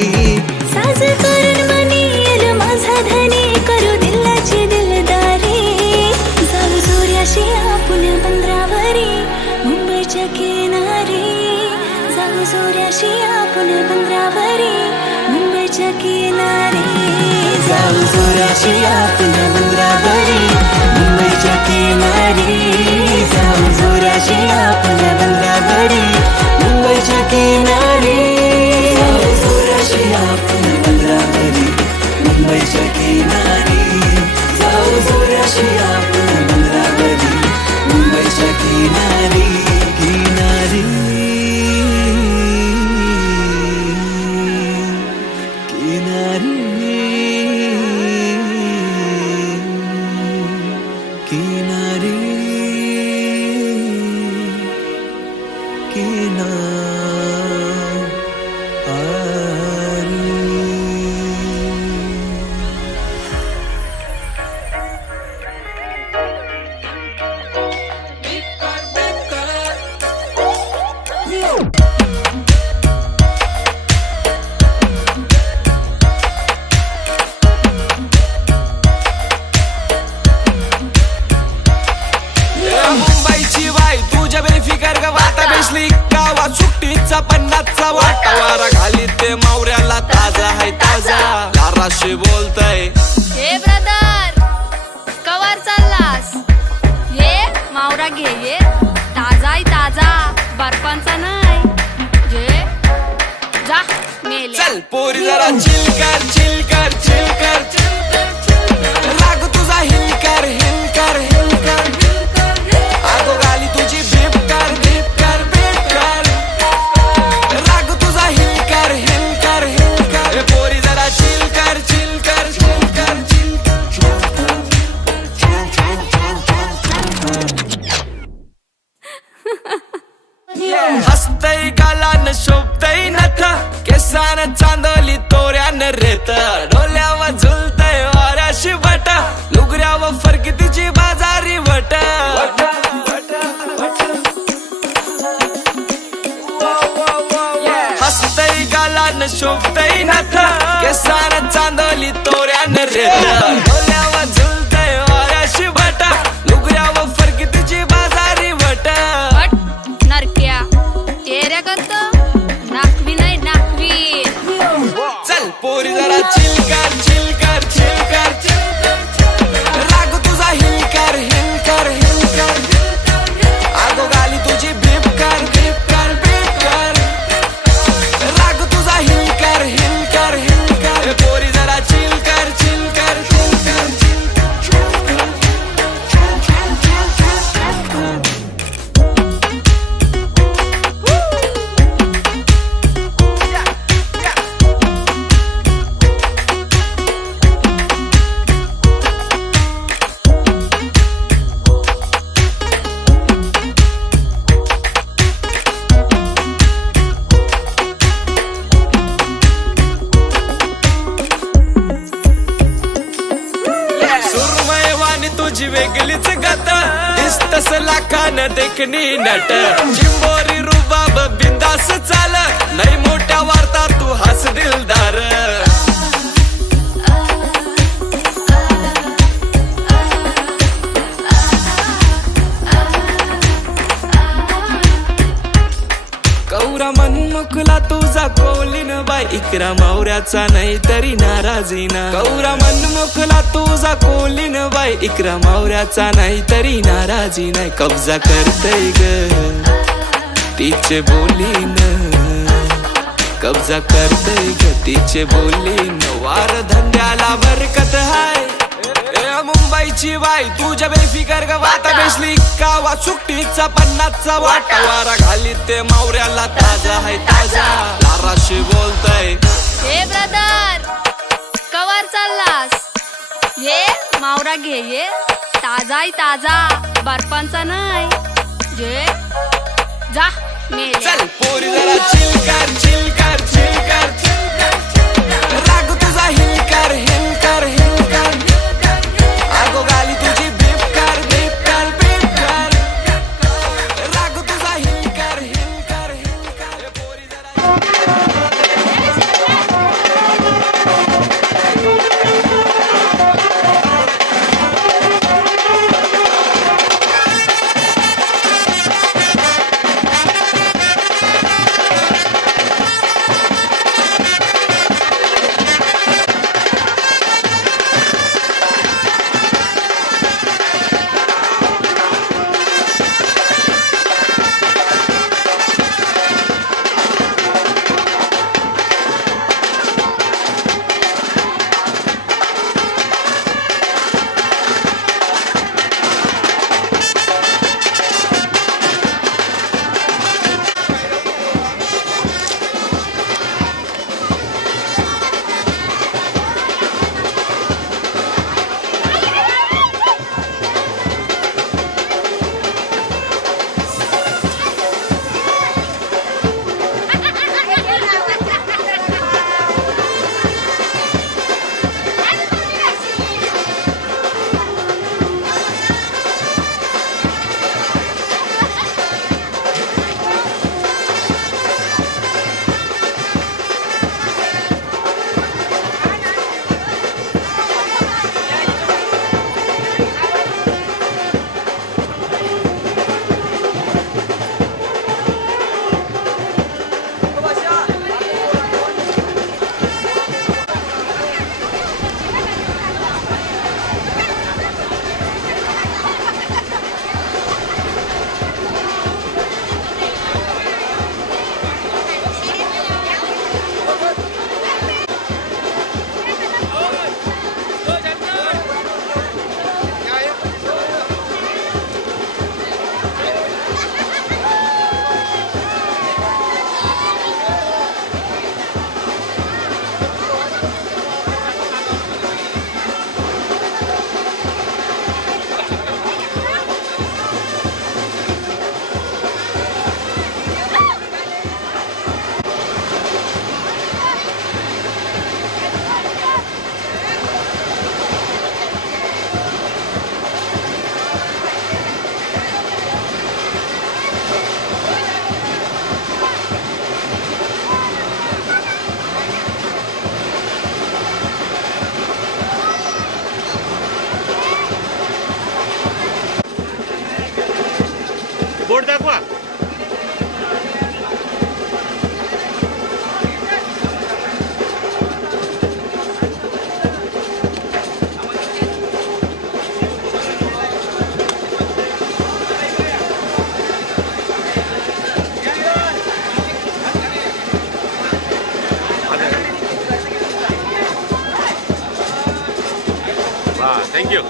साज करून मनी येल माझा धनी करू दिलाची दिलदारी जाऊ सूर्याशी आपण बंदरावरी मुंबईच्या किनारी जाऊ सूर्याशी आपण बंदरावरी मुंबईच्या किनारी जाऊ सूर्याशी आपण बंदरावरी मुंबईच्या किनारी जाऊ सूर्याशी आपण बंदरावरी मुंबईच्या किनारी जाऊ सूर्याशी आपण बंदरावरी मुंबईच्या किनारी जाऊ सूर्याशी आपण बंदरावरी मुंबईच्या किनारी किनारी किनारी किनारी मुंबईची बाई तुझ्या बेफिकर गवाता बेसली गावात सुट्टीचा पन्नासचा वाटा वारा घाली ते मावऱ्याला ताजा आहे ताजा दाराशी बोलतय हे ब्रदर कवर चाललास ये मावरा घे ये ताजा ताजा बर्फांचा नाही घे जा मेले चल पोरी जरा चिल कर चिल कर चिल कर राग तुझा हिल कर हिल कर हिल कर आगो गाली तुझी बीप कर बीप कर बीप कर राग तुझा हिल कर हिल कर हिल कर पोरी जरा चिल कर चिल कर चिल कर चिल हसतय गालान शोभतय नथ केसान चांदली तोऱ्यान रेत डोल्यावर झुलतय वाऱ्याशी बट लुगऱ्यावर फरकी तिची बाजारी बट हसतय गालान शोभतय नथ केसान चांदली तोऱ्यान रेत डोल्यावर झुलतय वाऱ्याशी बट लुगऱ्यावर फरकी तिची बाजारी बट नरक्या तेऱ्या करतो नाकवी नाही नाकवी चल पोरी जरा चिल कर चिल कर चिल कर राग तुझा हिल कर हिल कर हिल कर आगो गाली तुझी बीप कर बीप कर बीप कर राग तुझा हिल कर हिल कर हिल कर पोरी जरा चिल कर चिल कर चिल कर चिल सुरमयवानी तुझी वेगळीच गत दिसतस लाखान देखणी नट चिंबोरी रुबाब बिंदास चाल नाही मोठ्या वार्ता तू हस दिलदार कौरा मनमुखला तुझा कोलीन बाई इकरा मावऱ्याचा नाही तरी नाराजीना कौरा मनमुखला तुझा कोलीन बाई इकरा मावऱ्याचा नाही तरी नाराजी नाही कब्जा करतय ग तिचे बोलीन कब्जा करतय ग तिचे बोलीन वार धंद्याला बरकत हाय मुंबईची बाई तुझ्या बेफिकर गवाता बेसली गावात सुट्टीचा पन्नासचा वाटा वारा घाली ते मावऱ्याला ताजा आहे ताजा दाराशी बोलतय हे ब्रदर कवर चाललास ये मावरा घे ये ताजा ताजा बर्फांचा नाही घे जा चल पोरी जरा चिल कर चिल कर चिल कर राग तुझा हिल कर हिल कर हिल कर आगो गाली तुझी बीप कर बीप कर बीप कर राग तुझा हिल कर हिल कर हिल कर पोरी जरा बोर्ड दाखवा. Thank you.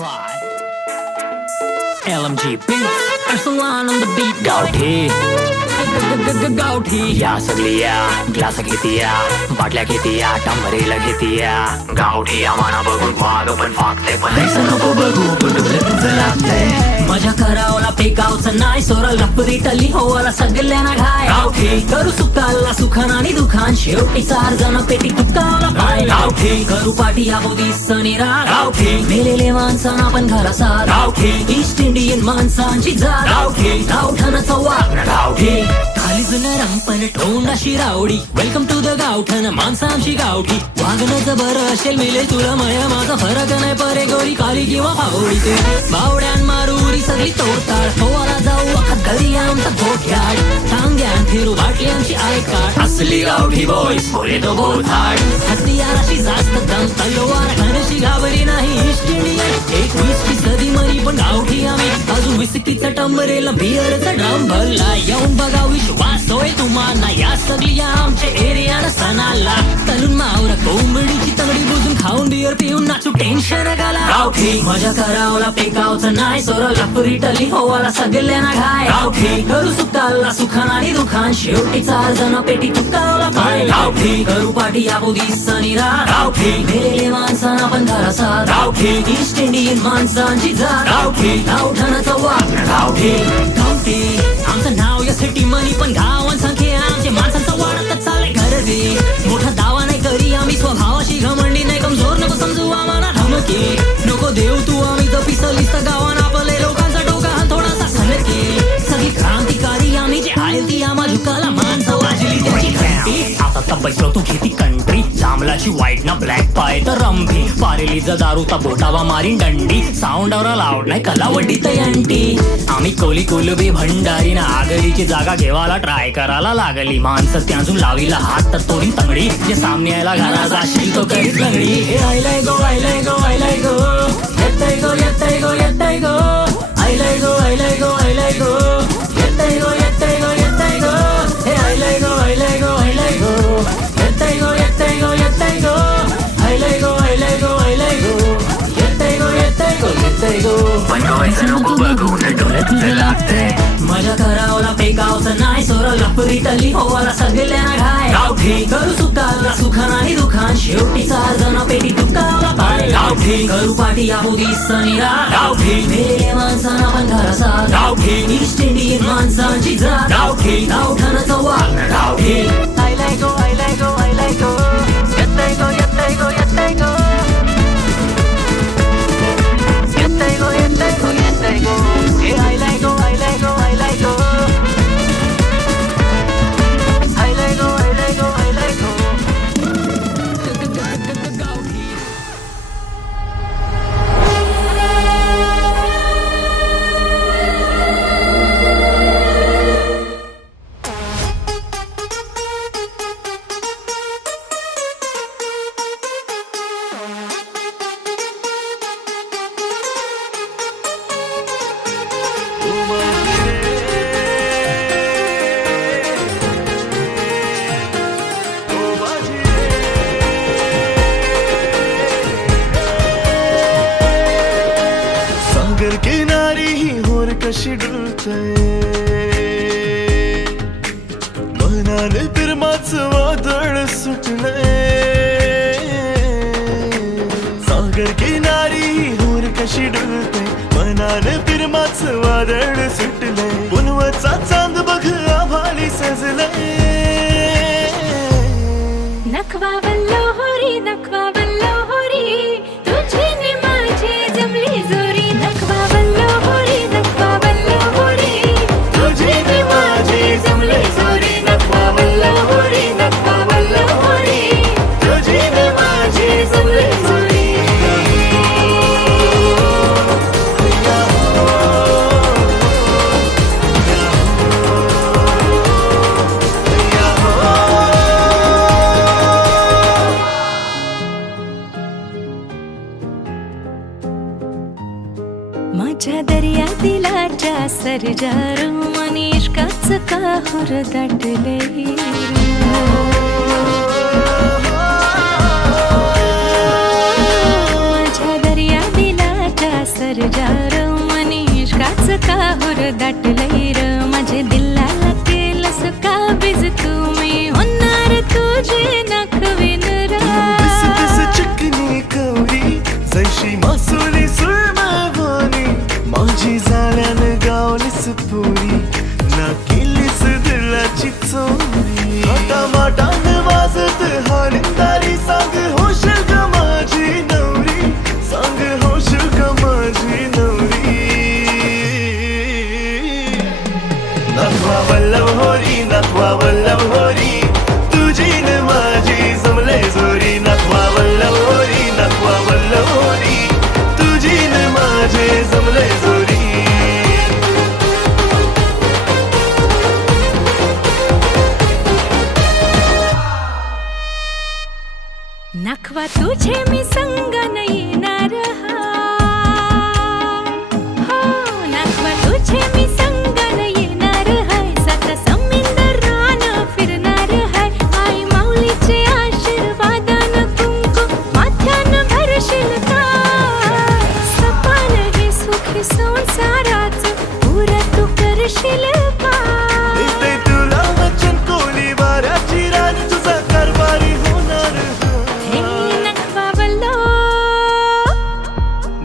Clyde. LMG beats, Arsalan on the beat. गावठी या सगळ्या ग्लास घेतीया, बाटल्या घेतीया, टंबरेला घेतीया. गावठी आम्हाला बघून वाग पण फाकते, पण ऐसा नको बघू पण डोळे तुझं लागते. माझ्या करावला पेकावचं नाही, सोरा लपरी टली होवाला सगळ्यांना घाय. गावठी करू सुखाला सुखान आणि दुखान, शेवटी 4 जण पेटी तुकावला पाय. गावठी करू पाठी आबो दिसणीरा. गावठी मेलेले माणसांना पण घरा साथ. गावठी ईस्ट इंडियन माणसांची जात. गावठी गावठाणाचं वागणं. गावठी खाली जुनं पण तोंडाशी rowdy. Welcome to the Gavthan माणसांची गावठी. वागणं बरं असेल मिळेल तुला माया, माझा फरक नाही परे गोरी काली किंवा फावडी. ते बावड्यान मारुरी सगळी तोडताड, होवाला जाऊ अखत घरी आमचा घोट्याड. टांग्यान फिरू बाटल्यांची ऐकाट, असली गावठी बॉईस बोले तो बोथाड. हत्याराशी जास्त दम, तलवार खाण्याशी घाबरी नाही. ईस्ट इंडियन 21ची सदी मरी पण गावठी आम्ही. अजून विस्कीचा टंबरेला बिअरचा ड्रम भरला. येऊन बघा विश्वास होय तुम्हाला, या सगळी आमच्या एरियानं सणाला. तलून मावरा कोंबडीची तगडी बुजून खाऊन बिअर पिऊन नाचू टेन्शन घाला. गावठी माझ्या करावला पेकावचं नाही, सोरा लपरी टली होवाला सगळ्यांना घाय. गावठी करू सुखाला सुखान आणि दुखान, शेवटी 4 जण पेटी तुकावला पाय. गावठी करू पाठी आबो दिसणीरा. गावठी मेलेले माणसांना पण घरा साथ. गावठी ईस्ट इंडियन माणसांची जात. गावठी गावठाणाचं वागणं. गावठी गावठी आमचं नाव या सिटी मनी, पण गावांसंख्या आमच्या माणसांचं वाढत चाललंय घरदी. मोठा दावा नाही करी आम्ही, स्वभावाशी घमंडी नाही, कमजोर नको समजू आम्हाला धमकी. नको देऊ तू आम्ही तर पिसलीस तर गावानं आपले लोकांचा डोका हा थोडासा सनकी. सगळी क्रांतिकारी आम्ही जे आहे ती आम्हा झुकाला माणसं वाजली त्याची घंटी. आता तर बैसलो तू घेती कंट्री, जांभलाची व्हाईट ना ब्लॅक पाय तर रंभी. पारेलीचा दारू तर बोटावा मारीन दंडी, साऊंडावर लावड नाही कलावडी तयंटी. आम्ही कोली कुलबी भंडारी ना आगरीची जागा घेवायला ट्राय करायला लागली. माणसं त्याजून लावीला हात तर तोडीन तंगडी, जे सामने यायला घरा जाशील तो करीत लंगडी. हे आयलाय गो आयलाय गो आयलाय गो, येतय गो येतय गो येतय गो. आयलाय गो आयलाय गो आयलाय गो, येतय गो येतय गो येतय गो. हे आयलाय गो आयलाय गो आयलाय गो, येतय गो येतय गो येतय गो. आयलाय गो आयलाय गो आयलाय गो, येतय गो येतय गो येतय गो. पण डोळ्याचं नको बघून डोळे तुझे लागते. माझ्या करावला पेकावचं नाही, सोरा लपरी टली होवाला सगळ्यांना घाय. गावठी करू सुखाला सुखान आणि दुखान, शेवटी 4 जण पेटी तुकावला पाय. गावठी करू पाठी आबो दिसणीरा. गावठी मेलेले माणसांना पण घरा साथ. गावठी ईस्ट इंडियन माणसांची जात. गावठी गावठाणाचं वागणं. गावठी आयलाय गो आयलाय गो आयलाय गो, येतय गो येतय गो येतय गो. येतय गो येतय गो येतय गो. हे आयलाय गो आयलाय गो आयलाय गो. आयलाय गो आयलाय गो आयलाय गो. कशी डुलतय मनाने प्रेमाचं वादळ सुटलंय. सागर किनारी होर कशी डुलतय मनाने प्रेमाचं वादळ सुटलंय. पुनवचा चांद बघ आभाळी सजलंय. नखवा वल्लो होरी नखवा वल्लो होरी, तुझी नि माझी जमली जोरी. नखवा वल्लो होरी नखवा वल्लो होरी, तुझी नि माझी जमली जोरी. नखवा वल्लो होरी नखवा वल्लो होरी, तुझी नि माझी जमली जोरी. माझ्या दर्या दिलाच्या सरजार मनीष्काच काहुर दाटले. माझ्या दर्या दिलाच्या कर जार मनीष काच का हुर दाटलंय र माझे दिल्लाला केलंस का बीज तुम्ही होणार तुझे नखविन बिस बिस चिकनी कवरी जैशी मासोळी सुरमावानी माझी जाळ्यान गावलीस पुरी ना केलीस दिलाची चोरी हातामाटान वाजत हाणीदारी सांग होशील ग माझी नवरी सांग होशील ग माझी नवरी नखवा वल्लभ होरी नखवा वल्लभ होरी तुझी न माझी जमले जोरी नखवा वल्लभ होरी नखवा वल्लभ होरी तुझी न माझे जमले जोरी नखवा तुझे मी संग न येणार हो नखवा तुझे मी संग न येणार हाय सात समुंदर रान फिरणार हाय आई माऊलीचे आशीर्वादान कुंकू माथ्यान भरशील का सपान हे सुखी संसाराच पुरा तू करशील का इथे तुला वचन कोली वाऱ्याची रान तुझा कारभारी होणार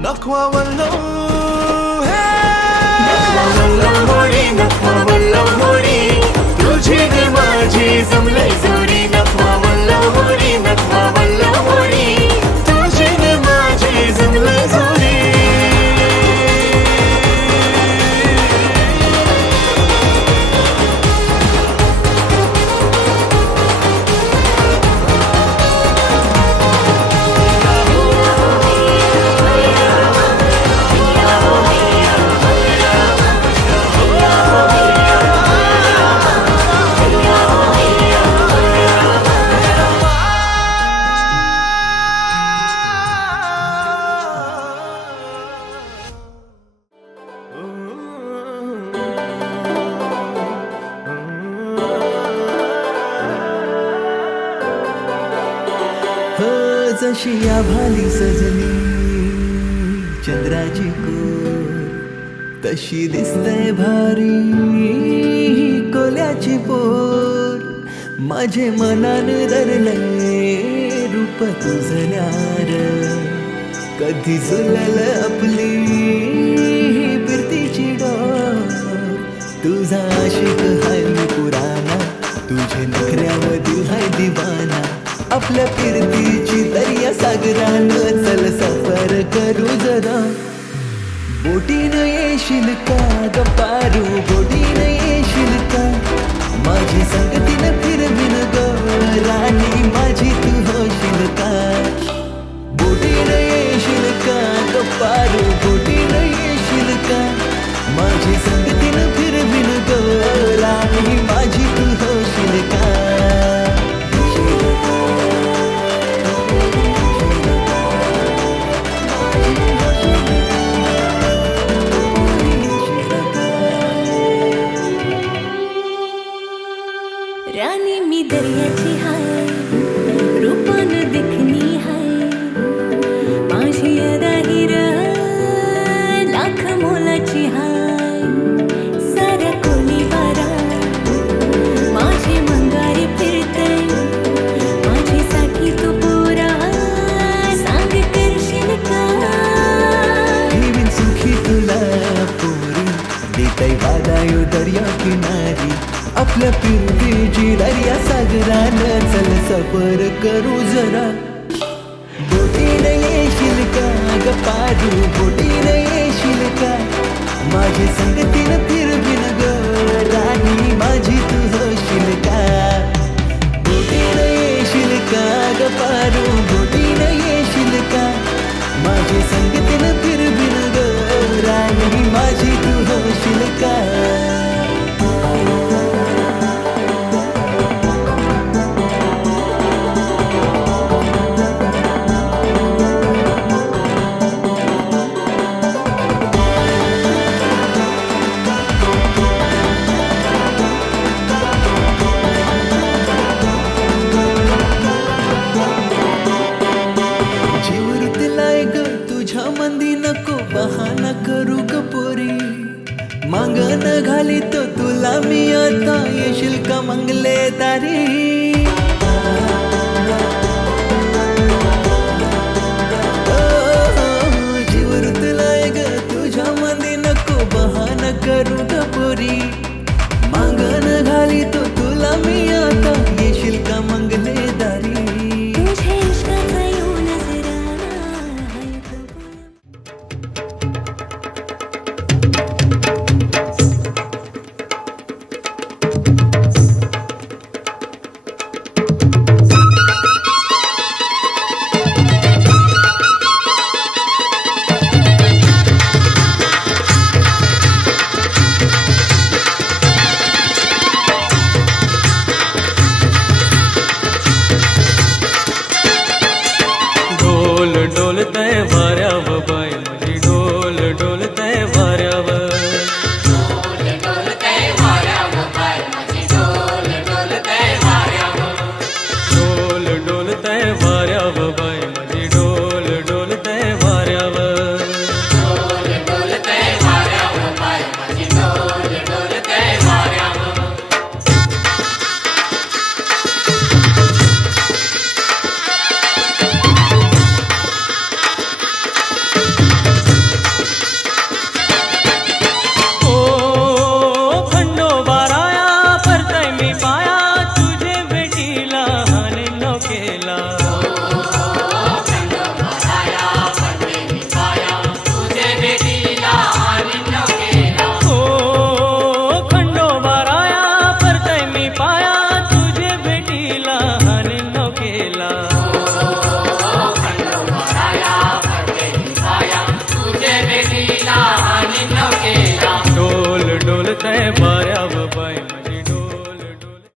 नखवा वल्लभ होरी नखवा वल्लभ होरी तुझी न माझी जमले जोरी नखवा वल्लभ होरी नखवा वल्लभ होरी तुझी न माझी जमले जोरी जशी आभाली सजली चंद्राची कोर तशी दिसते भारी कोल्याची पोर माझे मनान धरले रूप तुझल्यार कधी झुलल आपली फिरतीची डोर तुझा आशिक हाय मी पुराणा तुझे नखऱ्यामधील हाय दिवाना आपल्या फिरतीची दर्या सागरान चल सफर करू जरा बोटीनं येशील का ग पारू बोटीनं येशील का माझी संगतीनं फिरवीन ग राणी माझी तू होशील का बोटीनं येशील का ग पारू बोटीनं येशील का माझी संगतीनं फिरवीन ग राणी माझी तू होशील का राणी मी दर्याची हाय रूपान देखणी हाय माझी अदा हिर लाख मोलाची हाय साऱ्या कोलीवारा माझी मंगारी फिरते माझ्यासाठी तू पोरा सांग करशील का ठेवीन सुखी तुला पोरी देताय वादायो दर्या किनारी आपल्या फिरतीची दर्या सागरान चल सफर करू जरा बोटीनं येशील का ग पारू बोटीनं येशील का माझी संगतीनं फिरवीन ग राणी माझी तू होशील का बोटीनं येशील का ग पारू बोटीनं येशील का माझी संगतीनं फिरवीन ग राणी माझी तू होशील का बोला मी आता येशील का मंगले तारी जीव रुतलाय ग तुझ्या मध्ये नको बहाना करू ग पोरी